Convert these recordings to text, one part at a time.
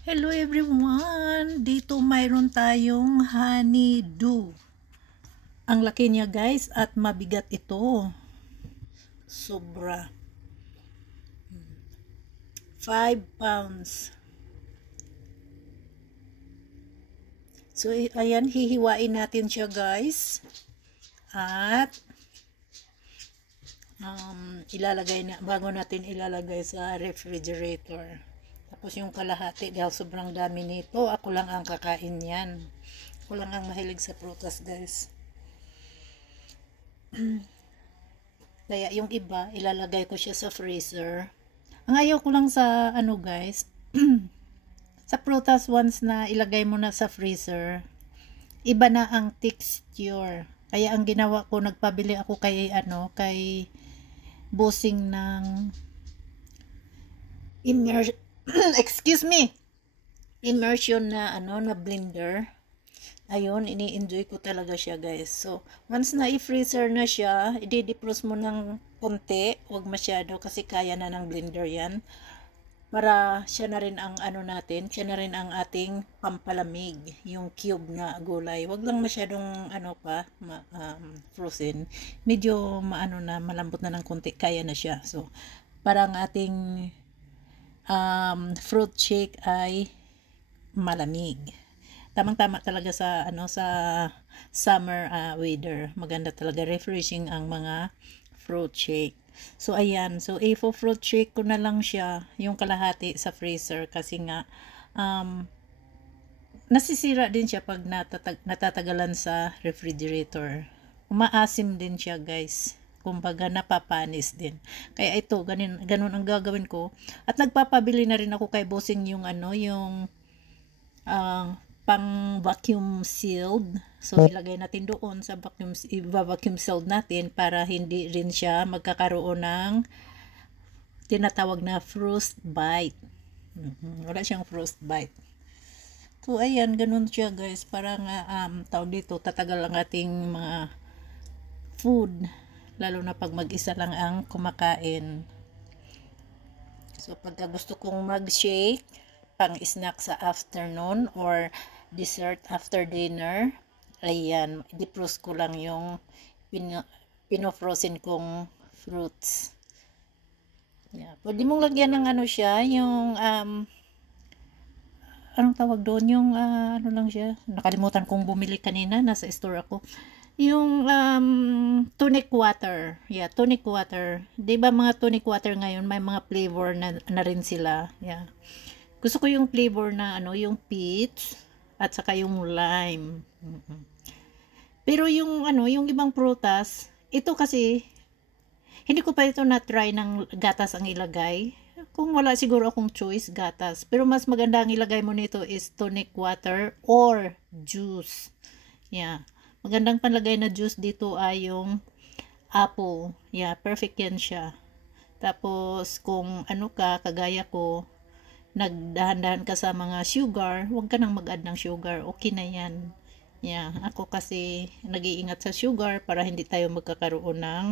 Hello everyone! Dito mayroon tayong honeydew. Ang laki niya guys at mabigat ito. Sobra. 5 pounds. So ayan, hihiwain natin siya guys. At ilalagay na, bago natin ilalagay sa refrigerator. Tapos yung kalahati, dahil sobrang dami nito, ako lang ang kakain yan. Ako lang ang mahilig sa prutas guys. Kaya yung iba, ilalagay ko siya sa freezer. Ang ayaw ko lang sa ano guys, sa prutas once na ilagay mo na sa freezer, iba na ang texture. Kaya ang ginawa ko, nagpabili ako kay bossing ng excuse me, immersion na na blender. Ayun, ini-enjoy ko talaga siya guys. So, once na i-freezer na siya, i-defrost mo ng konti, huwag masyado kasi kaya na ng blender yan. Para siya na rin ang natin, siya na rin ang ating pampalamig, yung cube na gulay. Huwag lang masyadong frozen. Medyo malambot na ng konti, kaya na siya. So, parang ating fruit shake ay malamig. Tamang-tama talaga sa sa summer weather. Maganda talaga, refreshing ang mga fruit shake. So ayan, so fruit shake ko na lang siya yung kalahati sa freezer kasi nga nasisira din siya pag natatagalan sa refrigerator. Umaasim din siya guys. Kumbaga napapanis din. Kaya ito, ganun ang gagawin ko. At nagpapabili na rin ako kay bossing yung yung pang vacuum sealed. So ilagay natin doon sa vacuum sealed natin para hindi rin siya magkakaroon ng tinatawag na frostbite. Wala siyang frostbite. So ayan, ganun siya guys, para nga tawag dito, tatagal ang ating mga food, lalo na pag mag-isa lang ang kumakain. So pagka gusto kong mag-shake pang snack sa afternoon or dessert after dinner, ayan, defrost ko lang yung pinofrozen kong fruits. Yeah. Pwede mong lagyan ng siya, yung anong tawag doon, yung lang siya, nakalimutan kong bumili kanina, nasa store ako, yung tonic water. Yeah, tonic water. 'Di ba mga tonic water ngayon may mga flavor na rin sila. Yeah. Gusto ko yung flavor na yung peach at saka yung lime. Pero yung yung ibang prutas, ito kasi hindi ko pa ito na try ng gatas ang ilagay. Kung wala siguro akong choice, gatas. Pero mas maganda ang ilagay mo nito is tonic water or juice. Yeah. Magandang panlagay na juice dito ay yung apple. Yeah, perfect yan siya. Tapos kung kagaya ko, nagdahan-dahan ka sa mga sugar, huwag ka nang mag-add ng sugar. Okay na yan. Yeah, ako kasi nag-iingat sa sugar para hindi tayo magkakaroon ng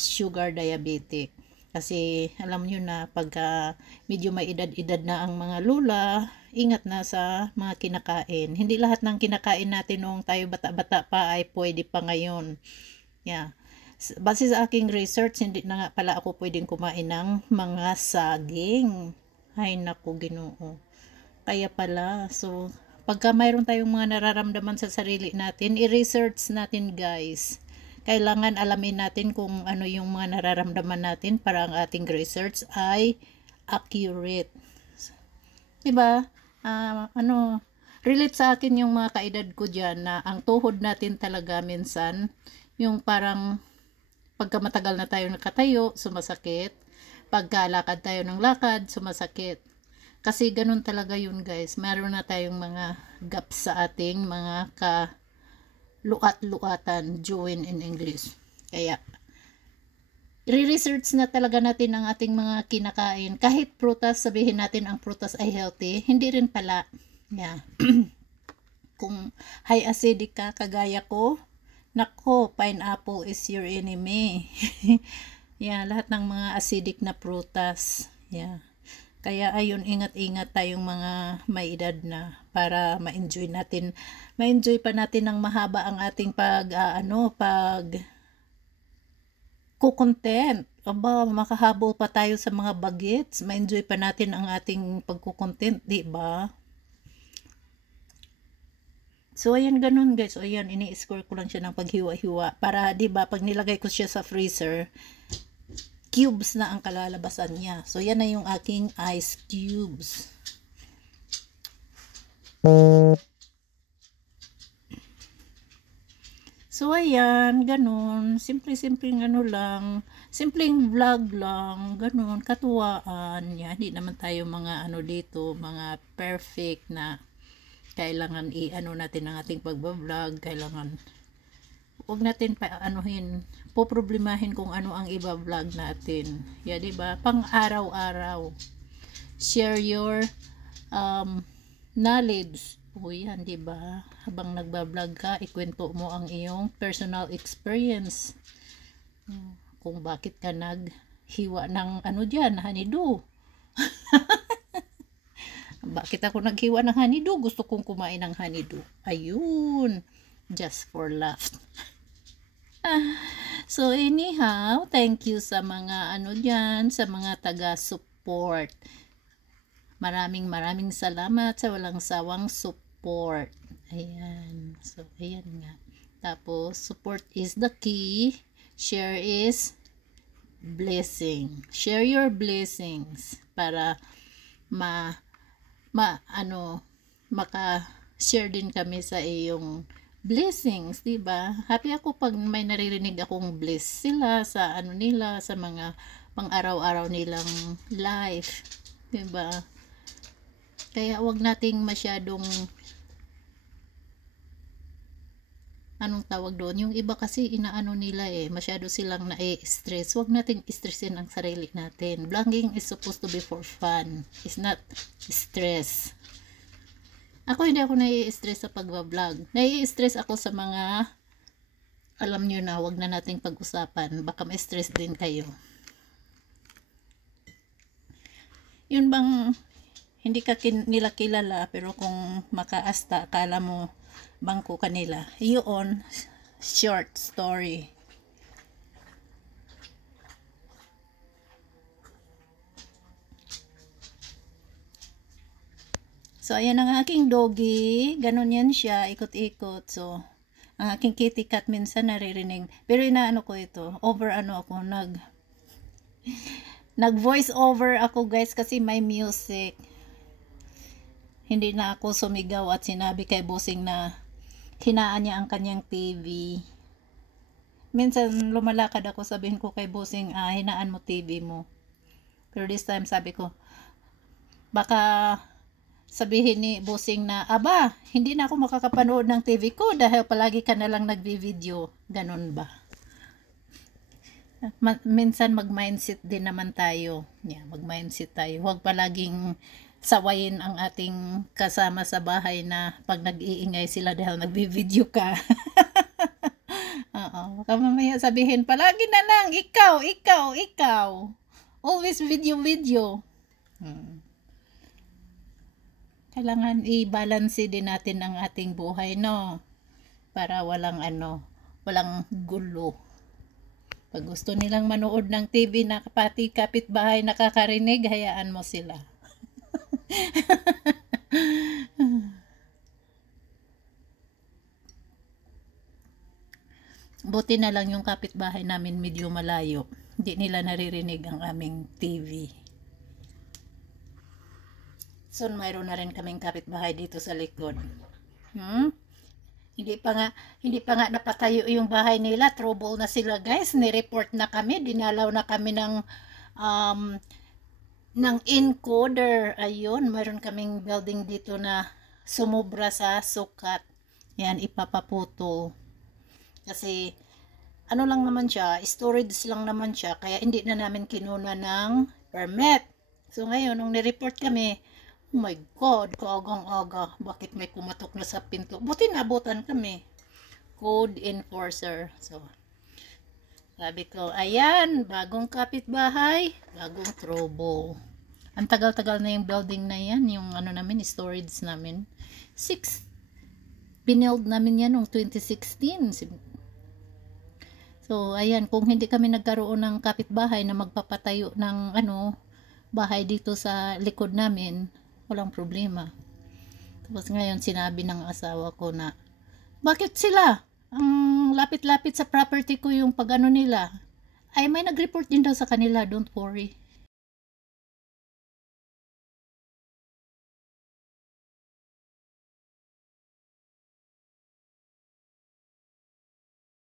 sugar diabetic. Kasi alam nyo na pagka medyo may edad-edad na ang mga lula, ingat na sa mga kinakain. Hindi lahat ng kinakain natin noong tayo bata-bata pa ay pwede pa ngayon. Yeah. Base sa aking research, hindi na nga pala ako pwedeng kumain ng mga saging. Ay naku, Ginoo. Kaya pala, so pagka mayroon tayong mga nararamdaman sa sarili natin, i-research natin guys. Kailangan alamin natin kung ano yung mga nararamdaman natin para ang ating research ay accurate. Diba? Relate sa akin yung mga kaedad ko dyan na ang tuhod natin talaga minsan, yung parang pagka matagal na tayo nakatayo, sumasakit. Pagka lakad tayo ng lakad, sumasakit. Kasi ganun talaga yun guys. Meron na tayong mga gaps sa ating mga luat-luatan, join in English. Kaya, i-research na talaga natin ang ating mga kinakain. Kahit prutas, sabihin natin ang prutas ay healthy, hindi rin pala. Yeah. Kung high acidic ka, kagaya ko, nako, pineapple is your enemy. Yeah, lahat ng mga acidic na prutas. Yeah. Kaya ayun, ingat-ingat tayong mga may edad na para ma-enjoy pa natin ng mahaba ang ating pag kukontent. Aba, makahabol pa tayo sa mga bagets, ma-enjoy pa natin ang ating pagkukontent, di ba? So, ayan, ganun guys. So, ayan, ini-score ko lang siya ng paghiwa-hiwa. Para, di ba, pag nilagay ko siya sa freezer, cubes na ang kalalabasan niya. So, yan na yung aking ice cubes. So, ayan, ganun. Simple-simpleng ano lang. Simpleng vlog lang. Ganun, katuwaan. Yan, hindi naman tayo mga ano dito, mga perfect na kailangan i-ano natin ang ating pagbablog. Kailangan, huwag natin pa anuhin, poproblemahin kung ano ang iba-vlog natin. Yeah, diba? Pang araw-araw. Share your knowledge. O yan, diba? Habang nagbablog ka, ikwento mo ang iyong personal experience. Kung bakit ka naghiwa ng ano dyan, honeydew. Bakit ako naghiwa ng honeydew? Gusto kong kumain ng honeydew. Ayun. Just for laugh. So anyhow, thank you sa mga ano dyan, sa mga taga-support. Maraming salamat sa walang sawang support. Ayan. So, ayan nga. Tapos, support is the key. Share is blessing. Share your blessings para maka-share din kami sa iyong blessings, diba? Happy ako pag may naririnig akong bless sila sa ano nila, sa mga pang-araw-araw nilang life, diba? Kaya wag nating masyadong anong tawag doon, yung iba kasi inaano nila masyado silang na-stress. Wag nating stressin ang sarili natin. Vlogging is supposed to be for fun. It's not stress. Ako hindi ako nai-stress sa pagbablog. Nai-stress ako sa mga alam nyo na, wag na nating pag-usapan. Baka ma-stress din kayo. Yun bang hindi ka nila kilala pero kung makaasta akala mo bangko kanila. Yun, short story. So, ayan ang aking doggy. Ganon yan siya, ikot-ikot. So, ang aking kitty cat minsan naririnig. Pero inaano ko ito, nag voice over ako guys kasi may music. Hindi na ako sumigaw at sinabi kay bossing na hinaan niya ang kanyang TV. Minsan lumalakad ako, sabihin ko kay bossing, hinaan mo TV mo. Pero this time sabi ko, baka sabihin ni bossing na, aba, hindi na ako makakapanood ng TV ko dahil palagi ka na lang nagbi-video. Ganun ba? Minsan mag-mindset din naman tayo. Yeah, mag-mindset tayo. Huwag palaging sawayin ang ating kasama sa bahay na pag nag-iingay sila dahil nagbi-video ka. Oo. Baka mamaya sabihin, palagi na lang, ikaw. Always video. Kailangan i-balance din natin ang ating buhay, no? Para walang gulo. Pag gusto nilang manood ng TV na pati kapitbahay nakakarinig, hayaan mo sila. Buti na lang yung kapitbahay namin medyo malayo. Hindi nila naririnig ang aming TV. So, mayroon na rin kaming kapitbahay dito sa likod. Hindi pa nga napatayo yung bahay nila. Trouble na sila guys. Ni-report na kami. Dinalaw na kami ng encoder. Ayun, mayroon kaming building dito na sumubra sa sukat. Yan, ipapaputol. Kasi, ano lang naman siya, storage lang naman siya, kaya hindi na namin kinuna ng permit. So, ngayon, nung nireport kami, oh my God, kaagang-aga, bakit may kumatok na sa pinto? Buti nabutan kami. Code enforcer. So, sabi ko, ayan, bagong kapitbahay, bagong trouble. Ang tagal-tagal na yung building na yan, yung ano namin, storage namin. Binild namin yan noong 2016. So, ayan, kung hindi kami nagkaroon ng kapitbahay na magpapatayo ng bahay dito sa likod namin, walang problema. Tapos ngayon, sinabi ng asawa ko na, bakit sila? Ang lapit-lapit sa property ko yung pag nila. Ay, may nag-report din daw sa kanila, don't worry.